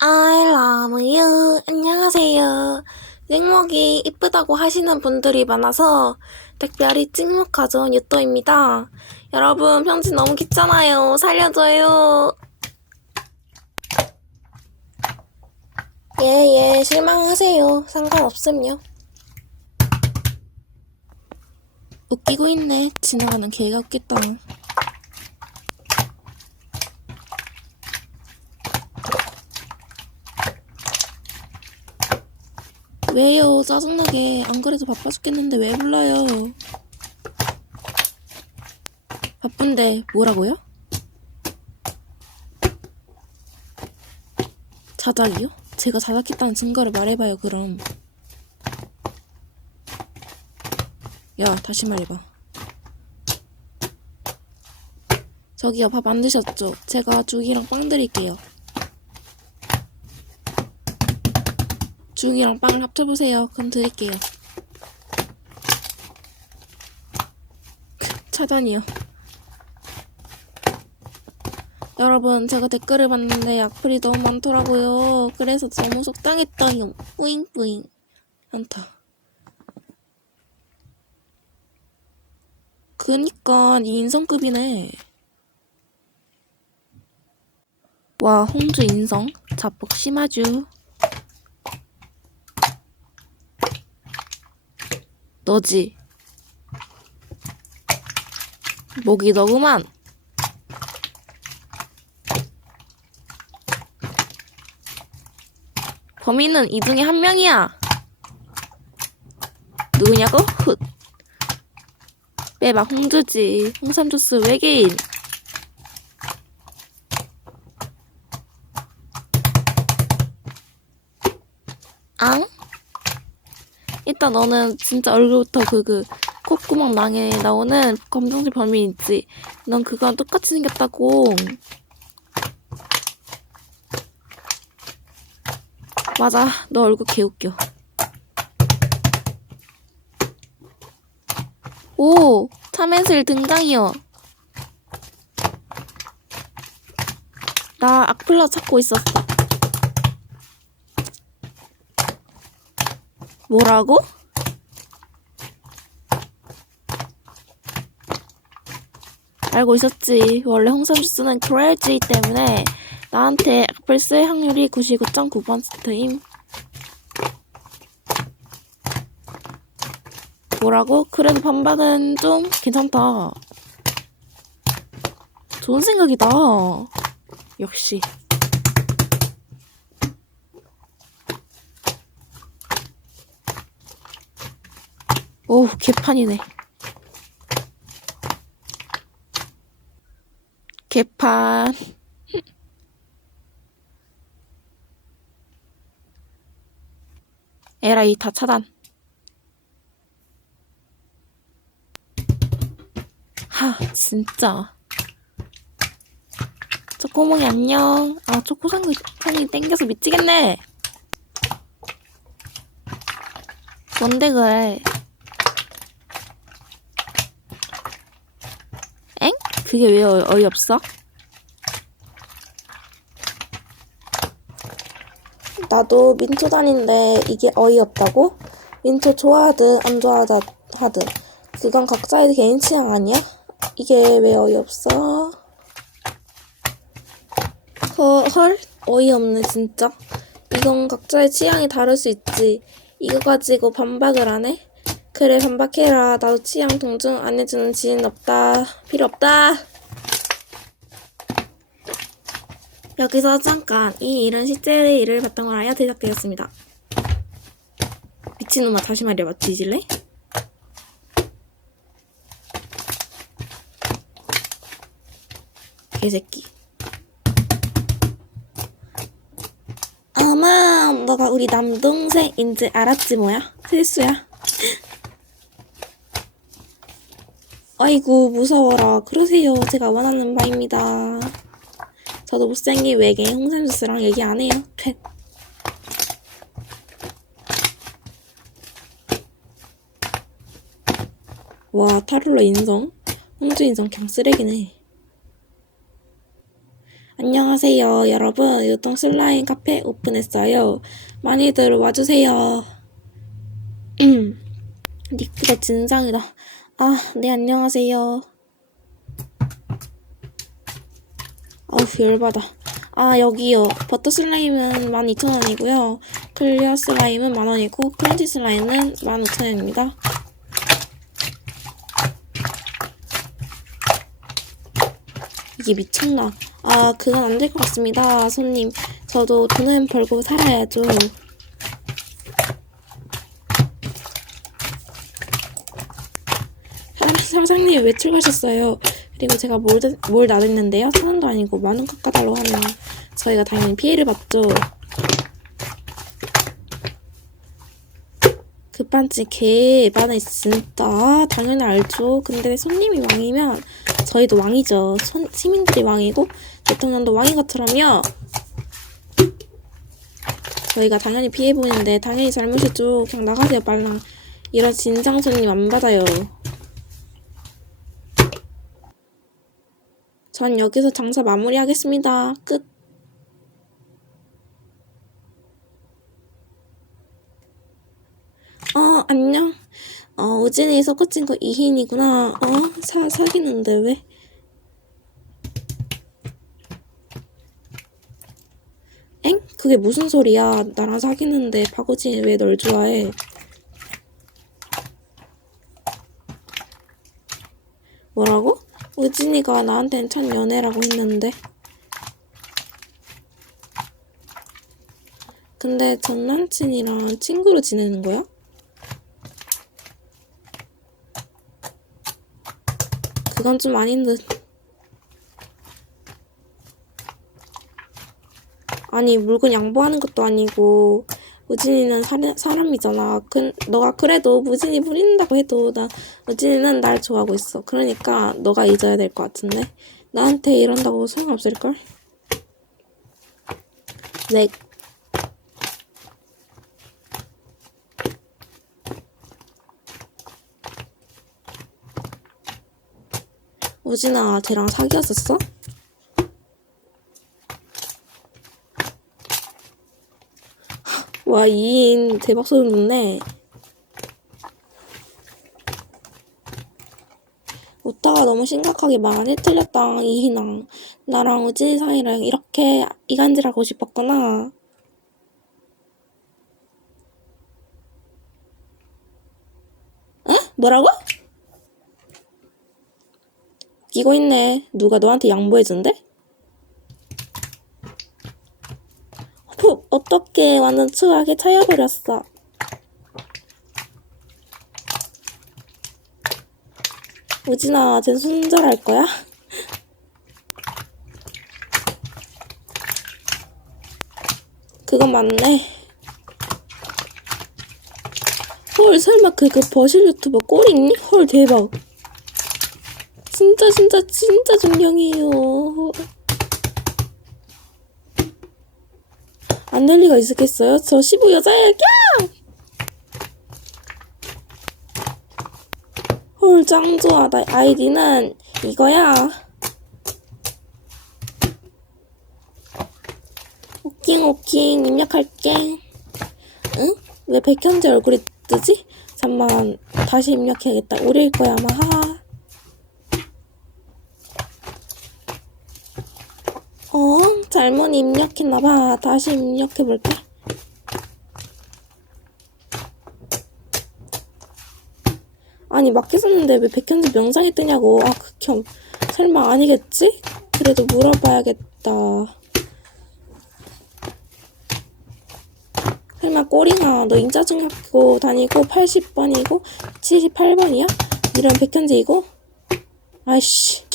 I love you. 안녕하세요. 찍먹이 이쁘다고 하시는 분들이 많아서 특별히 찍먹 가져온 유토입니다. 여러분, 편지 너무 귀찮아요. 살려줘요. 예, 예, 실망하세요. 상관없음요. 웃기고 있네. 지나가는 개가 웃겠다. 왜요? 짜증나게. 안 그래도 바빠 죽겠는데 왜 불러요? 바쁜데 뭐라고요? 자작이요? 제가 자작했다는 증거를 말해봐요, 그럼. 야, 다시 말해봐. 저기요, 밥 안 드셨죠? 제가 죽이랑 빵 드릴게요. 죽이랑 빵을 합쳐보세요. 그럼 드릴게요. 차단이요. 여러분, 제가 댓글을 봤는데 악플이 너무 많더라고요. 그래서 너무 속상했다요. 뿌잉뿌잉. 한타. 그니까 이 인성급이네. 와, 홍주 인성. 자폭 심하죠. 너지. 목이 너구만. 범인은 이 중에 한 명이야. 누구냐고? 훗. 빼봐, 홍주지. 홍삼주스 외계인. 앙? 일단 너는 진짜 얼굴부터 그, 그, 콧구멍 낭에 나오는 검정색 범인 있지? 넌 그거랑 똑같이 생겼다고. 맞아, 너 얼굴 개웃겨. 오, 참외슬 등장이요. 나 악플러 찾고 있었어. 뭐라고? 알고 있었지. 원래 홍삼 주스는 그래야지 때문에 나한테 악플 쓸 확률이 99.9%임. 뭐라고? 그래도 반반은 좀 괜찮다. 좋은 생각이다. 역시. 오, 개판이네. 개판. 에라이 다 차단. 하, 진짜. 초코몽이 안녕. 아, 초코상이 상이 땡겨서 미치겠네. 뭔데 그래? 엥? 그게 왜 어, 어이없어? 나도 민초 다닌데 이게 어이없다고? 민초 좋아하든 안 좋아하든 하든 그건 각자의 개인 취향 아니야? 이게 왜 어이없어? 허, 헐? 어이없네 진짜 이건 각자의 취향이 다를 수 있지 이거 가지고 반박을 안 해? 그래 반박해라. 나도 취향 동중 안 해주는 지인 없다. 필요 없다. 여기서 잠깐 이 일은 실제의 일을 걸 알아 제작되었습니다. 미친놈아 다시 말해봐. 뒤질래? 개새끼. 아마 너가 우리 남동생인 지 알았지 뭐야? 필수야 아이고 무서워라 그러세요 제가 원하는 바입니다 저도 못생긴 외계인 홍삼주스랑 얘기 안 해요 퇴 와 타룰러 인성 홍주 인성 그냥 쓰레기네 안녕하세요, 여러분. 유통 슬라임 카페 오픈했어요. 많이들 와주세요. 니크가 진상이다. 아, 네, 안녕하세요. 아우, 열받아. 아, 여기요. 버터 슬라임은 12,000원이고요. 클리어 슬라임은 만원이고, 크런치 슬라임은 15,000원입니다. 이게 미쳤나? 아, 그건 안 될 것 같습니다, 손님. 저도 돈은 벌고 살아야죠. 사- 사장님 외출 가셨어요. 그리고 제가 뭘, 드- 뭘 나댔는데요? 천 원도 아니고 만 원 깎아달라고 하면 저희가 당연히 피해를 봤죠. 급반지 개 많아 진짜 당연히 알죠. 근데 손님이 왕이면 저희도 왕이죠. 손, 시민들이 왕이고 대통령도 왕인 것처럼요. 저희가 당연히 피해 보이는데 당연히 잘못이죠. 그냥 나가세요 빨랑. 이런 진상 손님 안 받아요. 전 여기서 장사 마무리하겠습니다. 끝. 어, 안녕. 어, 우진이 섞어친 거 이hin이구나. 어, 사, 사귀는데 왜? 엥? 그게 무슨 소리야? 나랑 사귀는데 박우진이 왜널 좋아해? 뭐라고? 우진이가 나한텐 첫 연애라고 했는데. 근데 전 남친이랑 친구로 지내는 거야? 그건 좀 아닌 듯. 아니, 물건 양보하는 것도 아니고, 우진이는 사, 사람이잖아. 그, 너가 그래도 우진이 부린다고 해도, 나, 우진이는 날 좋아하고 있어. 그러니까, 너가 잊어야 될 것 같은데. 나한테 이런다고 소용없을걸? 네. 우진아, 쟤랑 사귀었었어? 와, 이인 대박 소름 돋네. 웃다가 너무 심각하게 해 틀렸다, 이희랑. 나랑 우진이 사이를 이렇게 이간질하고 싶었구나. 어? 뭐라고? 웃기고 있네. 누가 너한테 양보해준대? 푹, 어떻게 완전 추하게 차여버렸어. 우진아, 쟤 순절할 거야? 그건 맞네. 헐, 설마 그, 그 버실 유튜버 꼴 있니? 헐, 대박. 진짜, 진짜, 진짜 존경해요. 안 될 리가 있었겠어요? 저15 여자예요, 꺄! 헐, 짱 좋아. 나 아이디는 이거야. 오킹, 오킹, 입력할게. 응? 왜 백현재 얼굴이 뜨지? 잠만, 다시 입력해야겠다. 오릴 거야, 아마. 하하. 어? 잘못 입력했나봐. 다시 입력해볼게. 아니, 썼는데 왜 백현지 명상이 뜨냐고. 아, 극혐. 설마 아니겠지? 그래도 물어봐야겠다. 설마 꼬링아, 너 인자중학교 다니고 80번이고 78번이야? 이런 백현지이고? 아이씨.